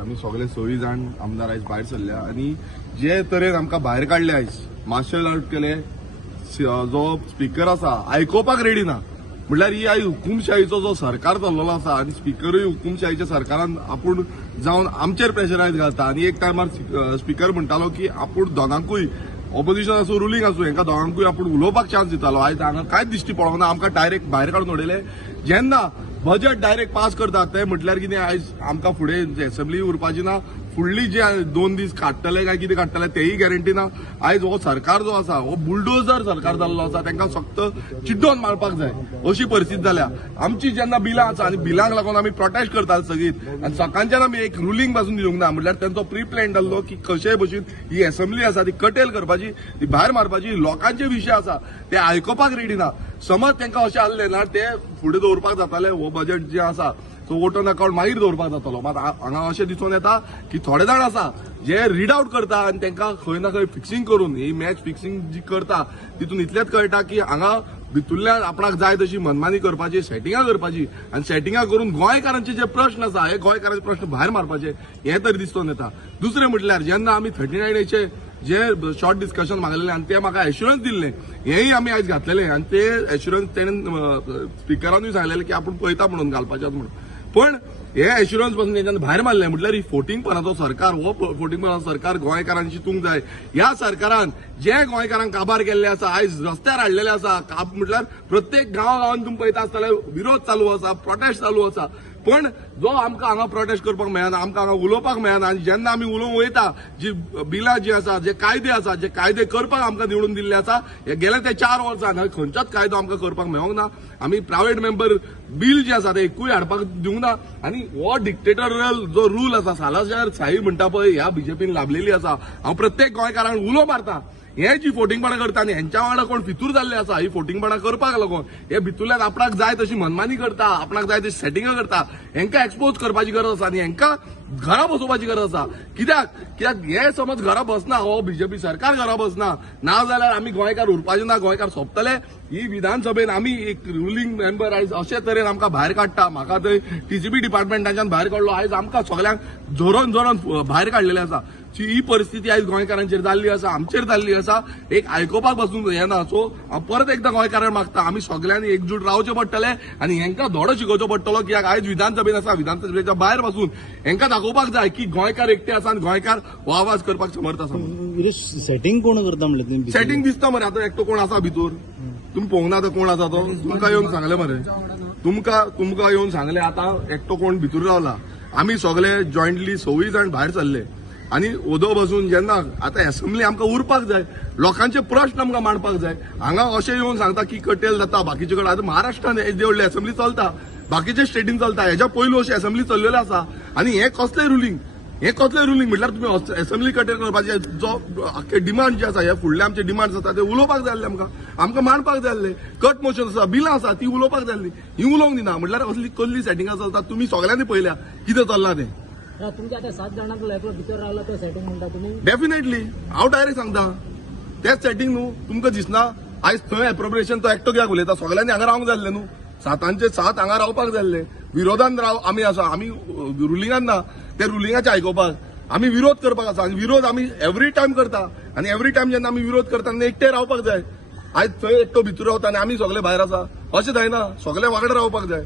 आम्ही सगळे 26 जाण आमदार आयज भायर सरल्या आणि जे तरेन आमकां भायर काडले आयज मार्शल आर्ट केले जो स्पीकर आसा आयकोपाक रेडी ना म्हटल्यार ही आयज हुकुमशाहीचो जो सरकार चल्लेलो आसा आणि स्पीकरूय हुकुमशाहीच्या सरकारान आपूण जावन आमचेर प्रेशरायज घालता आणि एक टायमार स्पीकर म्हणटालो की आपूण दोगांकूय ऑपोजिशन आसूं रुलींग आसूं हेंकां दोगांकूय आपूण उलोवपाक चान्स दितालो आयज हांगा कांयच दिश्टी पडोना आमकां डायरेक्ट भायर काडून उडयले जेन्ना बजेट डायरेक्ट पास करतात ते म्हटल्यार कितें आयज आमकां फुडें असेंब्ली उरपाची ना फुडली जे 2 दीस काडटले काय कितें काडटले तेही गॅरंटी ना आयज हो सरकार जो आसा हो बुलडोजर सरकार जाल्लो आसा तांकां फक्त चिड्डोन मारपाक जाय अशी परिस्थिती जाल्या आमची जेन्ना बिलां आसा आनी बिलांक लागून आमी प्रोटेस्ट करतात सगळीं आनी सकाळच्यान आमी एक रुलींग पासून दिवंक ना म्हटल्यार तांचो प्री प्लॅन जाल्लो की कशेय भशेन ही असेंब्ली आसा ती कटेल करपाची ती भायर मारपाची लोकांचे विशय आसा ते आयकोपाक रेडी ना समज तांकां अशें आसलें ना ते फुडें दवरपाक जाताले हो बजेट जे आसा तो वोटन अकाउंट मागीर दवरपाक जातालो मात हांगा अशें दिसून येता की थोडे जाण आसा जे रीड आउट करता आनी तांकां खंय ना खंय फिक्सिंग करून ही मॅच फिक्सिंग जी करता तितून इतलेंच कळटा की हांगा भितुरल्यान आपणाक जाय तशी मनमानी करपाची सेटिंगां करपाची आनी सेटिंगां करून गोंयकारांचे जे प्रश्न आसा हे गोंयकारांचे प्रश्न भायर मारपाचे हे तरी दिसून येता दुसरें म्हटल्यार जेन्ना आमी 39A जे शॉर्ट डिस्कशन मागलेले आणि ते म्हाका एश्युरन्स दिल्ले हेय आमी आयज घातलेले आणि ते एश्युरन्स तेणेन स्पिकरानूय सांगलेले की आपूण पळयता म्हणून घालपाचें म्हणून पण हे एश्युरन्स पासून तेंच्यान भायर मारले म्हटल्यार ही फोटिंगपणाचो सरकार हो फोटिंगपणाचो सरकार गोंयकारांची चिंतूंक जाय ह्या सरकारान जे गोंयकारांक काबार केल्ले आसा आयज रस्त्यार हाडलेले आसा म्हटल्यार प्रत्येक गांवांत तुम्ही पळयता आसतले विरोध चालू आसा प्रोटेस्ट चालू आसा पण जो आमकां हांगा प्रोटेस्ट करपाक मेळना आमकां हांगा उलोवपाक मेळना आनी जेन्ना आमी उलोवंक वयता जी बिलां जी आसा जे कायदे आसा जे कायदे करपाक आमकां निवडून दिल्ले आसा हे गेले ते 4 वर्सां खंयचोच कायदो आमकां करपाक मेळोंक ना आमी प्रायव्हेट मेंबर बिल जे आसा ते एकूय हाडपाक दिवंक ना आनी हो डिक्टेटोरियल जो रूल आसा सालाजार साही म्हणटा पळय ह्या बीजेपीन लाभलेली आसा हांव प्रत्येक गोंयकारांक उलो मारता हे जी फोटिंगपणां करता आनी हेंच्या वांगडा कोण फितूर जाल्ले आसा ही फोटिंगपणां करपाक लागून हे भितूरल्यान आपणाक जाय तशी मनमानी करता आपणाक जाय तशी सेटिंगां करता हेंकां एक्सपोज करपाची गरज आसा आनी हेंकां घरा बसोवपाची गरज आसा कित्याक हे समज घरा बसना हो बीजेपी सरकार घरा बसना ना जाल्यार आमी गोंयकार उरपाचे ना गोंयकार सोंपतले ही विधानसभेन आमी एक रुलींग मेंबर आयज अशे तरेन आमकां भायर काडटा म्हाका थंय टीसीबी डिपार्टमेंटाच्यान भायर काडलो आयज आमकां सगळ्यांक जोरोन जोरोन भायर काडलेले आसा ही परिस्थिती आयज गोंयकारांचेर जाल्ली आसा आमचेर जाल्ली आसा एक आयकोपाक पासून येना सो हांव परत एकदां गोंयकारांक मागता आमी सगळ्यांनी एकजूट रावचे पडटले आनी हेंकां धडो शिकोवचो पडटलो कित्याक आयज विधानसभेन आसा विधानसभेच्या भायर पासून हेंकां दाखोवपाक जाय की गोंयकार एकटे आसा आनी गोंयकार हो आवाज करपाक समर्थ आसा सेटिंग कोण करता म्हणले सेटिंग दिसता मरे आतां एकटो कोण आसा भितूर तुम्ही पळोवंक ना कोण आसा तो तुमकां येवन सांगले मरे तुमकां येवन सांगले आतां एकटो कोण भितूर रावला आमी सगळे जॉयंटली 26 जाण भायर सरले आणि ओदो बसून जेन्ना आता असेंब्ली आमकां उरपाक जाय लोकांचे प्रश्न आमकां मांडपाक जाय हांगा अशें येवन सांगता की कटेल जाता बाकीचे कडेन आतां महाराष्ट्रान हे व्हडली असेंब्ली चलता बाकीचे स्टेटीन चलता हेच्या पयलू अशी असेंब्ली चल्लेली आसा आणि हे कसले रुलींग म्हटल्यार तुम्ही असेंब्ली कटेल करपाचे जो आख्खे डिमांड जे आसा हे फुडले आमचे डिमांड्स आसा ते उलोवपाक जाय आसले आमकां मांडपाक जाय आसले कट मोशन आसा बिलां आसा ती उलोवपाक जाय आसली ही उलोवंक दिना म्हटल्यार असली कसली सेटिंगां चलता तुमी सगळ्यांनी पळयल्या कितें चल्लां तें तुमच्या आता 7 जाणांक एकलो भितर रावला तो सेटिंग म्हणटा तुम्ही डेफिनेटली हांव डायरेक्ट सांगता तेच सेटिंग न्हू तुमकां दिसना आयज थंय एप्रोप्रिएशन तो एकटो कित्याक उलयता सगळ्यांनी हांगा रावंक जाय न्हू 7चे 7 हांगा रावपाक जाय विरोधान आमी आसा आमी रुलिंगान ना ते रुलिंगाचे आयकोपाक आमी विरोध करपाक आसा आनी विरोध आमी एवरी टायम करता आनी एवरी टायम जेन्ना आमी विरोध करता तेन्ना एकटे रावपाक जाय आयज थंय एकटो भितर रावता आनी आमी सगळे भायर आसा अशें जायना सगळे वांगडा रावपाक जाय